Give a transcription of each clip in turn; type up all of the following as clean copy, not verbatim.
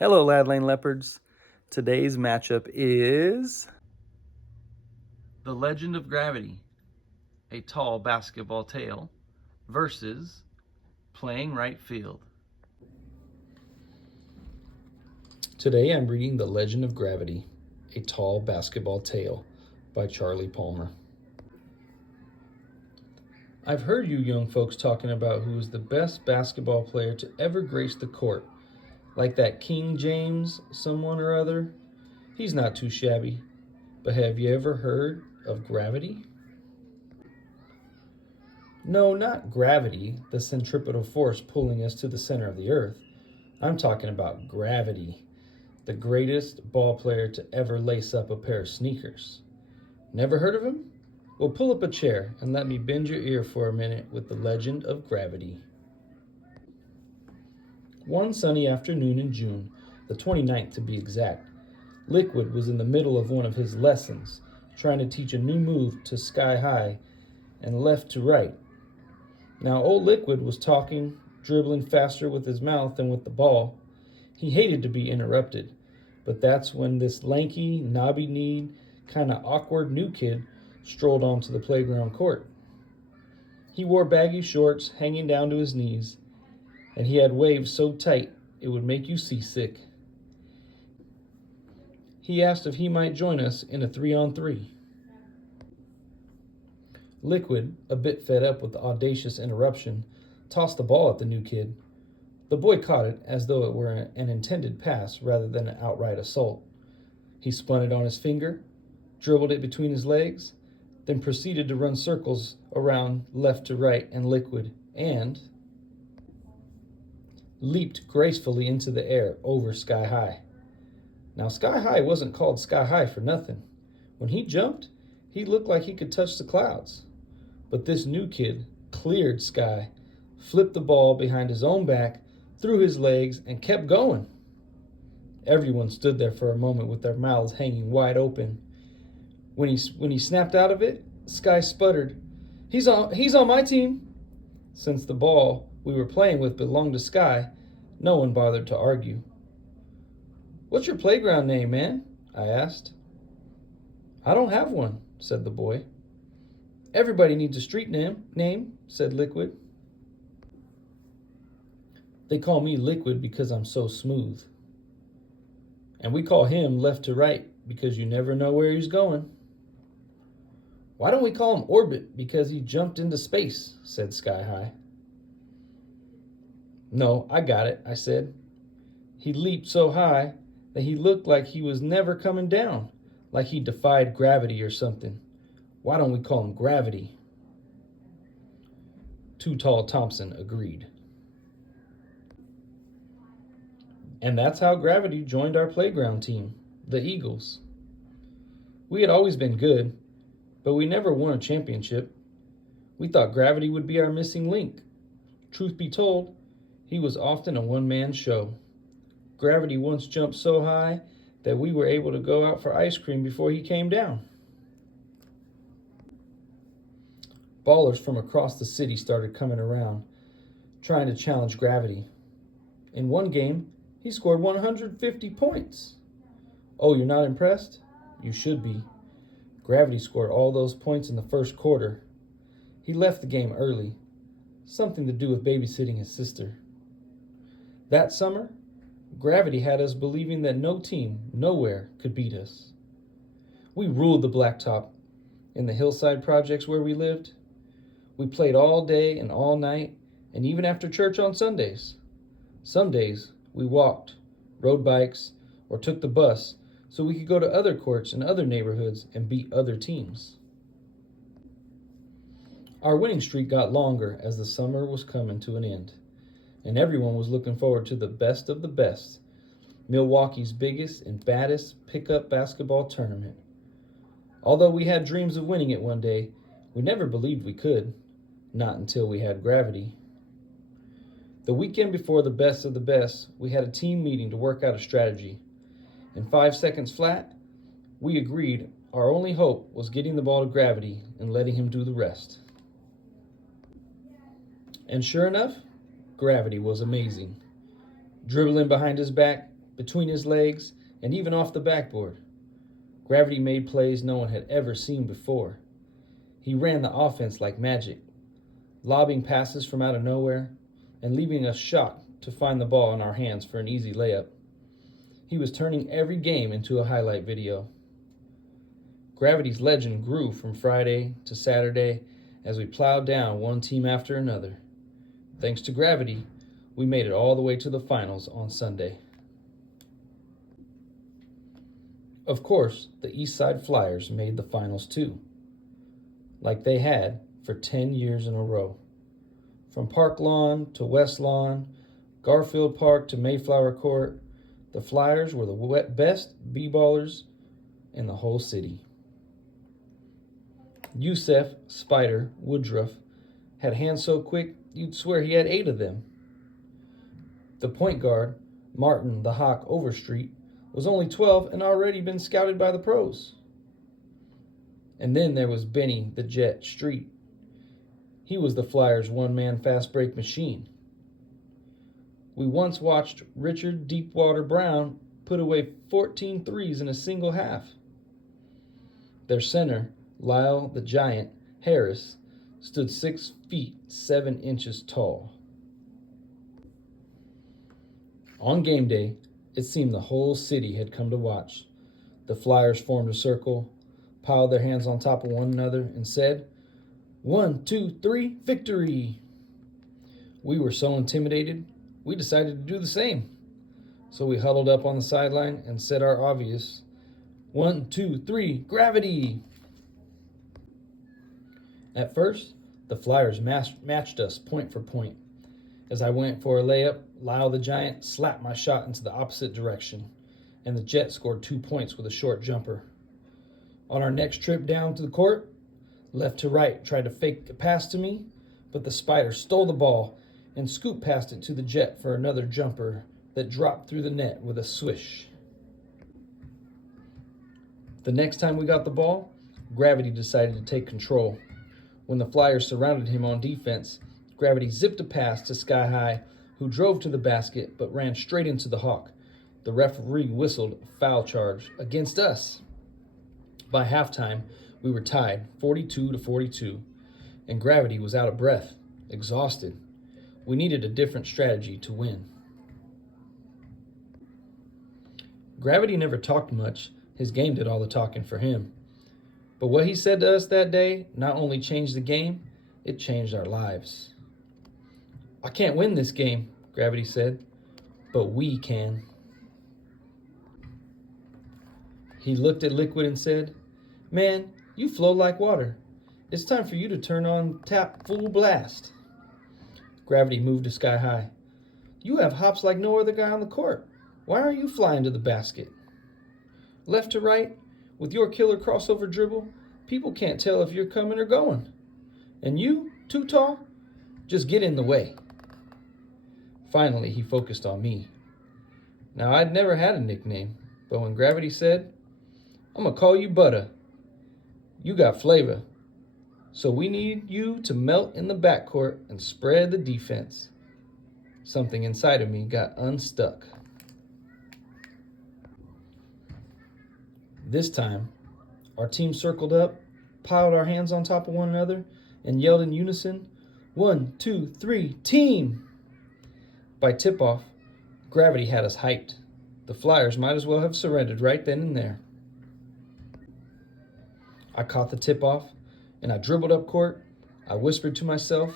Hello, Lad Lane Leopards. Today's matchup is The Legend of Gravity, a tall basketball tale, versus Playing Right Field. Today I'm reading The Legend of Gravity, a Tall Basketball Tale by Charlie Palmer. I've heard you young folks talking about who is the best basketball player to ever grace the court, like that King James someone or other. He's not too shabby, but have you ever heard of gravity? No, not gravity, the centripetal force pulling us to the center of the earth. I'm talking about gravity, the greatest ball player to ever lace up a pair of sneakers. Never heard of him? Well, pull up a chair and let me bend your ear for a minute with the legend of gravity. One sunny afternoon in June, the 29th to be exact, Liquid was in the middle of one of his lessons, trying to teach a new move to Sky High and left to right. Now, old Liquid was talking, dribbling faster with his mouth than with the ball. He hated to be interrupted, but that's when this lanky, knobby-kneed, kind of awkward new kid strolled onto the playground court. He wore baggy shorts hanging down to his knees, and he had waves so tight it would make you seasick. He asked if he might join us in a 3-on-3. Liquid, a bit fed up with the audacious interruption, tossed the ball at the new kid. The boy caught it as though it were an intended pass rather than an outright assault. He spun it on his finger, dribbled it between his legs, then proceeded to run circles around left to right and Liquid, and leaped gracefully into the air over Sky High. Now, Sky High wasn't called Sky High for nothing. When he jumped, he looked like he could touch the clouds. But this new kid cleared Sky, flipped the ball behind his own back, threw his legs, and kept going. Everyone stood there for a moment with their mouths hanging wide open. When he snapped out of it, Sky sputtered, He's on my team." Since the ball we were playing with belonged to Sky, no one bothered to argue. "What's your playground name, man?" I asked. "I don't have one," said the boy. "Everybody needs a street name, said Liquid. "They call me Liquid because I'm so smooth. And we call him Left to Right because you never know where he's going." "Why don't we call him Orbit because he jumped into space," said Sky High. "No, I got it," I said. "He leaped so high that he looked like he was never coming down, like he defied gravity or something. Why don't we call him Gravity?" Too Tall Thompson agreed. And that's how Gravity joined our playground team, the Eagles. We had always been good, but we never won a championship. We thought Gravity would be our missing link. Truth be told, he was often a one-man show. Gravity once jumped so high that we were able to go out for ice cream before he came down. Ballers from across the city started coming around, trying to challenge Gravity. In one game, he scored 150 points. Oh, you're not impressed? You should be. Gravity scored all those points in the first quarter. He left the game early, something to do with babysitting his sister. That summer, Gravity had us believing that no team, nowhere, could beat us. We ruled the blacktop in the hillside projects where we lived. We played all day and all night, and even after church on Sundays. Some days, we walked, rode bikes, or took the bus so we could go to other courts in other neighborhoods and beat other teams. Our winning streak got longer as the summer was coming to an end, and everyone was looking forward to the best of the best, Milwaukee's biggest and baddest pickup basketball tournament. Although we had dreams of winning it one day, we never believed we could, not until we had Gravity. The weekend before the best of the best, we had a team meeting to work out a strategy. In 5 seconds flat, we agreed our only hope was getting the ball to Gravity and letting him do the rest. And sure enough, Gravity was amazing. Dribbling behind his back, between his legs, and even off the backboard. Gravity made plays no one had ever seen before. He ran the offense like magic, lobbing passes from out of nowhere and leaving us shocked to find the ball in our hands for an easy layup. He was turning every game into a highlight video. Gravity's legend grew from Friday to Saturday as we plowed down one team after another. Thanks to Gravity, we made it all the way to the finals on Sunday. Of course, the Eastside Flyers made the finals too, like they had for 10 years in a row. From Park Lawn to West Lawn, Garfield Park to Mayflower Court, the Flyers were the best b-ballers in the whole city. Yusef Spider Woodruff had hands so quick you'd swear he had 8 of them. The point guard, Martin the Hawk Overstreet, was only 12 and already been scouted by the pros. And then there was Benny the Jet Street. He was the Flyers' one-man fast break machine. We once watched Richard Deepwater Brown put away 14 threes in a single half. Their center, Lyle the Giant Harris, stood 6 feet 7 inches tall. On game day, it seemed the whole city had come to watch. The Flyers formed a circle, piled their hands on top of one another, and said, 1, 2, 3, victory! We were so intimidated, we decided to do the same. So we huddled up on the sideline and said our obvious, 1, 2, 3, gravity! At first, the Flyers matched us point for point. As I went for a layup, Lyle the Giant slapped my shot into the opposite direction, and the Jet scored 2 points with a short jumper. On our next trip down to the court, left to right tried to fake a pass to me, but the Spider stole the ball and scoop past it to the Jet for another jumper that dropped through the net with a swish. The next time we got the ball, Gravity decided to take control. When the Flyers surrounded him on defense, Gravity zipped a pass to Sky High, who drove to the basket but ran straight into the Hawk. The referee whistled a foul charge against us. By halftime, we were tied 42-42, and Gravity was out of breath, exhausted. We needed a different strategy to win. Gravity never talked much. His game did all the talking for him. But what he said to us that day not only changed the game, it changed our lives. I can't win this game, Gravity said, but we can. He looked at Liquid and said, man, you flow like water. It's time for you to turn on tap full blast. Gravity moved to Sky High. You have hops like no other guy on the court. Why aren't you flying to the basket? Left to right, with your killer crossover dribble, people can't tell if you're coming or going. And you, too tall, just get in the way. Finally, he focused on me. Now, I'd never had a nickname, but when Gravity said, I'm gonna call you Butter, you got flavor. So we need you to melt in the backcourt and spread the defense. Something inside of me got unstuck. This time, our team circled up, piled our hands on top of one another, and yelled in unison, 1, 2, 3, team! By tip-off, Gravity had us hyped. The Flyers might as well have surrendered right then and there. I caught the tip-off, and I dribbled up court. I whispered to myself,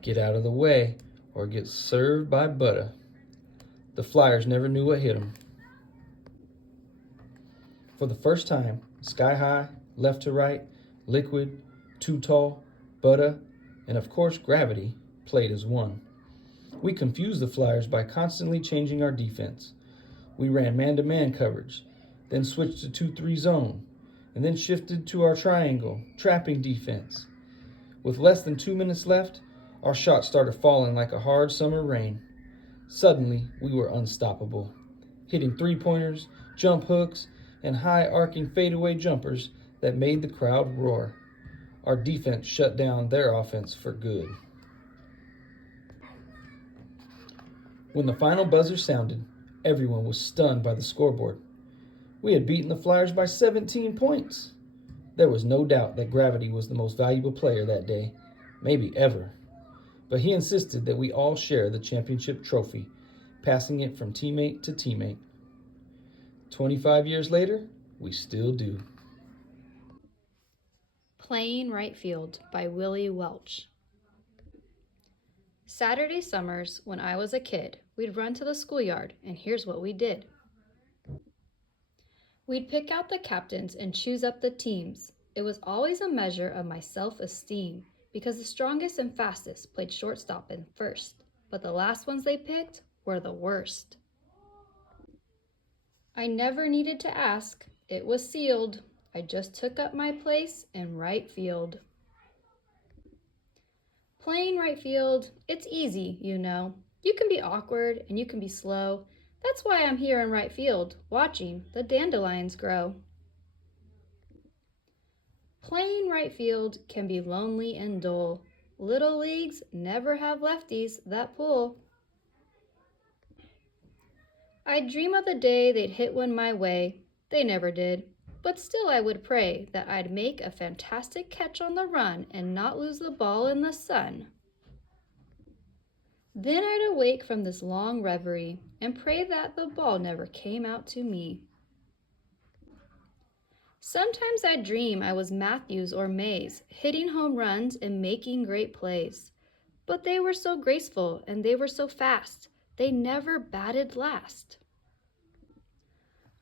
get out of the way or get served by Butter. The Flyers never knew what hit them. For the first time, Sky High, left to right, Liquid, Too Tall, Butter, and of course Gravity played as one. We confused the Flyers by constantly changing our defense. We ran man-to-man coverage, then switched to 2-3 zone, and then shifted to our triangle, trapping defense. With less than 2 minutes left, our shots started falling like a hard summer rain. Suddenly, we were unstoppable, hitting three-pointers, jump hooks, and high-arcing fadeaway jumpers that made the crowd roar. Our defense shut down their offense for good. When the final buzzer sounded, Everyone was stunned by the scoreboard. We had beaten the Flyers by 17 points. There was no doubt that Gravity was the most valuable player that day, maybe ever. But he insisted that we all share the championship trophy, passing it from teammate to teammate. 25 years later, we still do. Playing Right Field by Willie Welch. Saturday summers, when I was a kid, we'd run to the schoolyard, and here's what we did. We'd pick out the captains and choose up the teams. It was always a measure of my self-esteem, because the strongest and fastest played shortstop and first, but the last ones they picked were the worst. I never needed to ask. It was sealed. I just took up my place in right field. Playing right field, it's easy, you know. You can be awkward and you can be slow. That's why I'm here in right field, watching the dandelions grow. Playing right field can be lonely and dull. Little leagues never have lefties that pull. I'd dream of the day they'd hit one my way. They never did. But still I would pray that I'd make a fantastic catch on the run and not lose the ball in the sun. Then I'd awake from this long reverie and pray that the ball never came out to me. Sometimes I'd dream I was Matthews or Mays, hitting home runs and making great plays. But they were so graceful and they were so fast, they never batted last.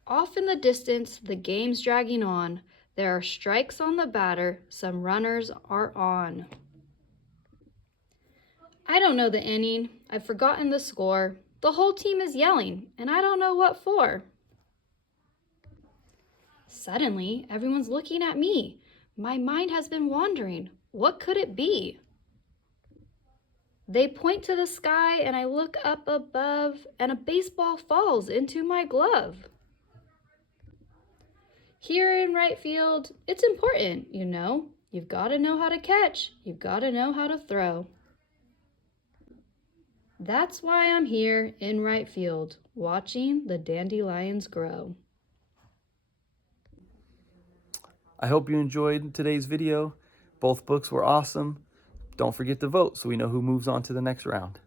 Off in the distance, the game's dragging on. There are strikes on the batter, some runners are on. I don't know the inning, I've forgotten the score. The whole team is yelling, and I don't know what for. Suddenly, everyone's looking at me. My mind has been wandering. What could it be? They point to the sky, and I look up above, and a baseball falls into my glove. Here in right field, it's important, you know. You've got to know how to catch. You've got to know how to throw. That's why I'm here in right field, watching the dandelions grow. I hope you enjoyed today's video. Both books were awesome. Don't forget to vote so we know who moves on to the next round.